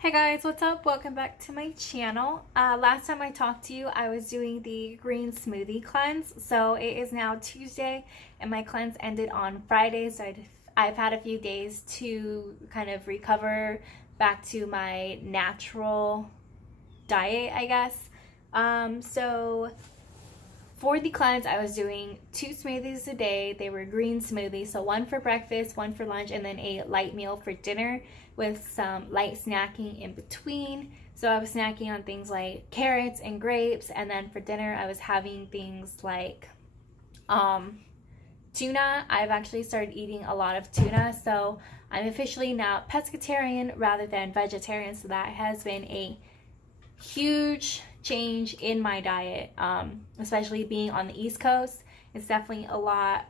Hey guys, what's up? Welcome back to my channel. Last time I talked to you, I was doing the green smoothie cleanse. So it is now Tuesday and my cleanse ended on Friday. So I've had a few days to kind of recover back to my natural diet, I guess. So for the cleanse, I was doing 2 smoothies a day. They were green smoothies, so one for breakfast, one for lunch, and then a light meal for dinner with some light snacking in between. So I was snacking on things like carrots and grapes, and then for dinner I was having things like tuna. I've actually started eating a lot of tuna, so I'm officially now pescatarian rather than vegetarian, so that has been a huge change in my diet, especially being on the East Coast. It's definitely a lot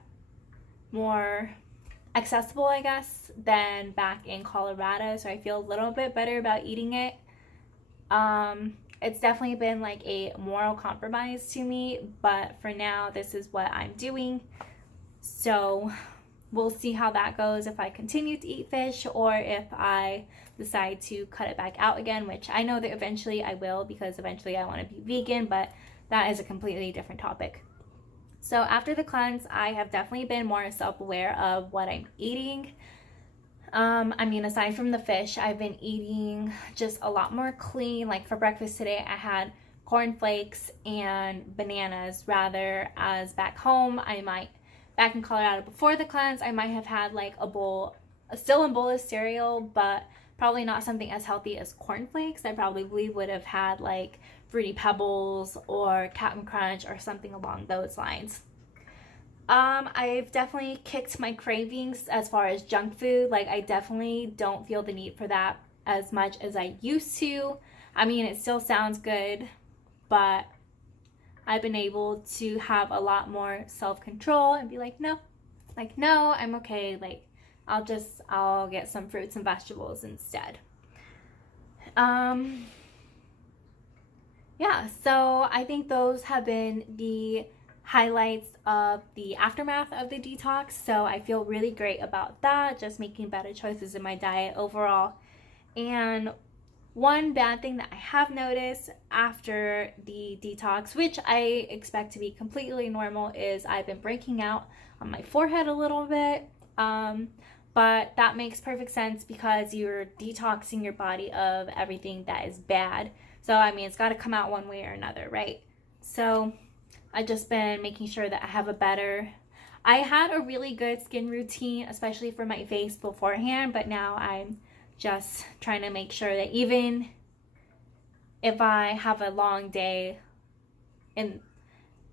more accessible, I guess, than back in Colorado, so I feel a little bit better about eating it. It's definitely been like a moral compromise to me, but for now this is what I'm doing, so we'll see how that goes, if I continue to eat fish or if I decide to cut it back out again, which I know that eventually I will, because eventually I want to be vegan, but that is a completely different topic. So after the cleanse, I have definitely been more self-aware of what I'm eating. Aside from the fish, I've been eating just a lot more clean. Like for breakfast today, I had cornflakes and bananas, rather as back home, back in Colorado before the cleanse, I might have had like a bowl of cereal, but probably not something as healthy as cornflakes. I probably would have had like Fruity Pebbles or Captain Crunch or something along those lines. I've definitely kicked my cravings as far as junk food. Like I definitely don't feel the need for that as much as I used to. It still sounds good, but I've been able to have a lot more self-control and be like, no, I'm okay. Like, I'll get some fruits and vegetables instead. Yeah, so I think those have been the highlights of the aftermath of the detox. So I feel really great about that, just making better choices in my diet overall. And one bad thing that I have noticed after the detox, which I expect to be completely normal, is I've been breaking out on my forehead a little bit. But that makes perfect sense because you're detoxing your body of everything that is bad. So, it's got to come out one way or another, right? So, I've just been making sure that I had a really good skin routine, especially for my face beforehand, but now I'm just trying to make sure that even if I have a long day, and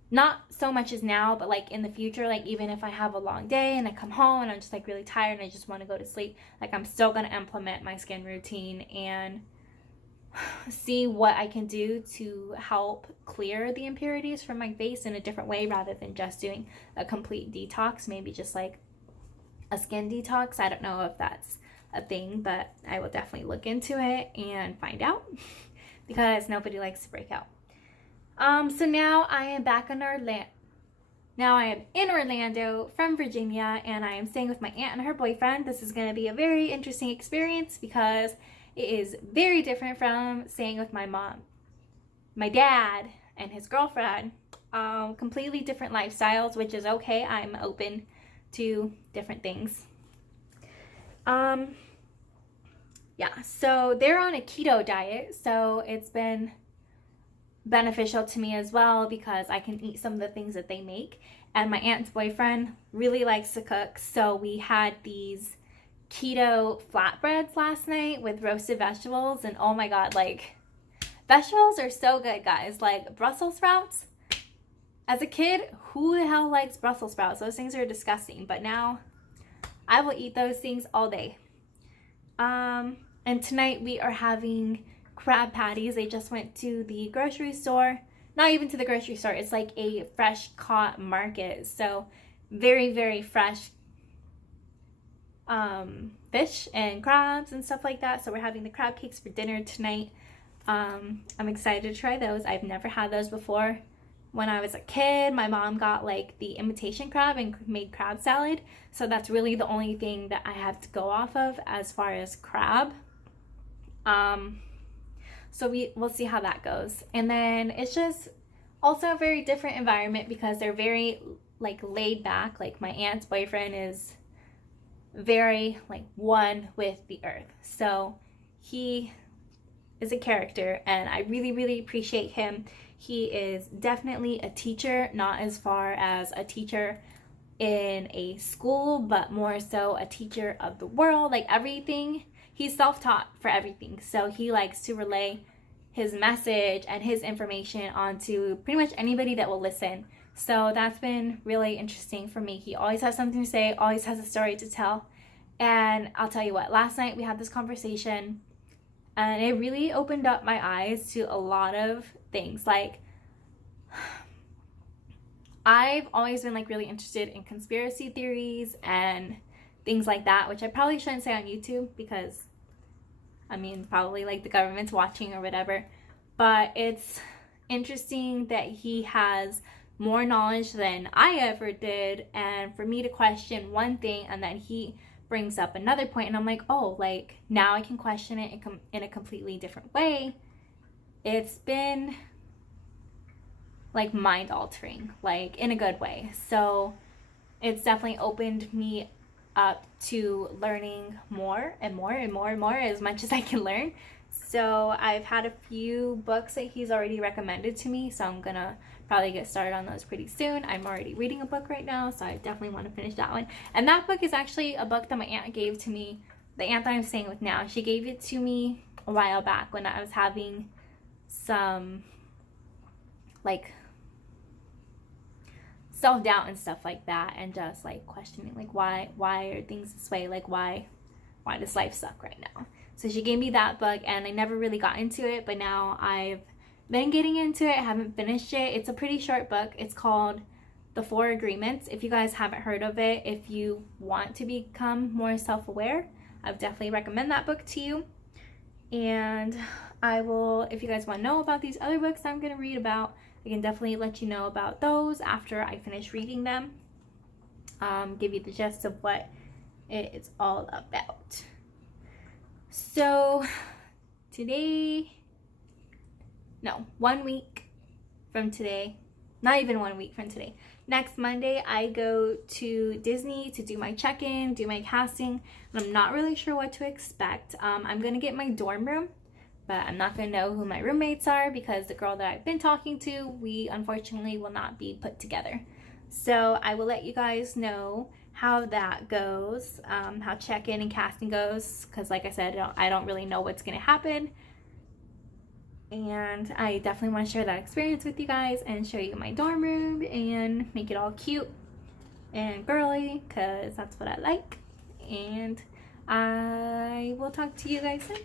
not so much as now, but like in the future, like even if I have a long day and I come home and I'm just like really tired and I just want to go to sleep, like I'm still going to implement my skin routine and see what I can do to help clear the impurities from my face in a different way, rather than just doing a complete detox, maybe just like a skin detox. I don't know if that's a thing, but I will definitely look into it and find out because nobody likes to break out. So now I am back in Orlando. Now I am in Orlando from Virginia, and I am staying with my aunt and her boyfriend. This is going to be a very interesting experience because it is very different from staying with my mom, my dad, and his girlfriend. Completely different lifestyles, which is okay. I'm open to different things. Yeah, so they're on a keto diet, so it's been beneficial to me as well because I can eat some of the things that they make. And my aunt's boyfriend really likes to cook, so we had these keto flatbreads last night with roasted vegetables, and oh my god, like, vegetables are so good, guys. Like Brussels sprouts, as a kid, who the hell likes Brussels sprouts? Those things are disgusting, but now I will eat those things all day. And tonight we are having crab patties. They just went to the grocery store. Not even to the grocery store. It's like a fresh caught market. So very, very fresh fish and crabs and stuff like that. So we're having the crab cakes for dinner tonight. I'm excited to try those. I've never had those before. When I was a kid, my mom got like the imitation crab and made crab salad. So that's really the only thing that I have to go off of as far as crab. So we'll see how that goes. And then it's just also a very different environment because they're very like laid back. Like my aunt's boyfriend is very like one with the earth. So he is a character and I really, really appreciate him. He is definitely a teacher, not as far as a teacher in a school, but more so a teacher of the world, like everything. He's self-taught for everything. So he likes to relay his message and his information onto pretty much anybody that will listen. So that's been really interesting for me. He always has something to say, always has a story to tell. And I'll tell you what, last night we had this conversation and it really opened up my eyes to a lot of things. Like, I've always been like really interested in conspiracy theories and things like that, which I probably shouldn't say on YouTube because I mean, probably like the government's watching or whatever. But it's interesting that he has more knowledge than I ever did. And for me to question one thing and then he brings up another point and I'm like, oh, like now I can question it in a completely different way. It's been like mind altering, like in a good way. So it's definitely opened me up to learning more and more and more and more as much as I can learn. So I've had a few books that he's already recommended to me, so I'm gonna probably get started on those pretty soon. I'm already reading a book right now, so I definitely want to finish that one. And that book is actually a book that my aunt gave to me, the aunt that I'm staying with now. She gave it to me a while back when I was having some like self-doubt and stuff like that, and just like questioning like why are things this way, like why does life suck right now. So she gave me that book and I never really got into it, but now I've been getting into it. I haven't finished it. It's a pretty short book. It's called The 4 Agreements. If you guys haven't heard of it, if you want to become more self-aware, I would definitely recommend that book to you. And I will, if you guys want to know about these other books I'm going to read about, I can definitely let you know about those after I finish reading them. Give you the gist of what it is all about. So today, no, 1 week from today, not even 1 week from today, next Monday I go to Disney to do my check-in, do my casting, and I'm not really sure what to expect. I'm gonna get my dorm room, but I'm not gonna know who my roommates are because the girl that I've been talking to, we unfortunately will not be put together. So I will let you guys know how that goes, how check-in and casting goes, because like I said, I don't really know what's gonna happen. And I definitely want to share that experience with you guys and show you my dorm room and make it all cute and girly, because that's what I like. And I will talk to you guys soon.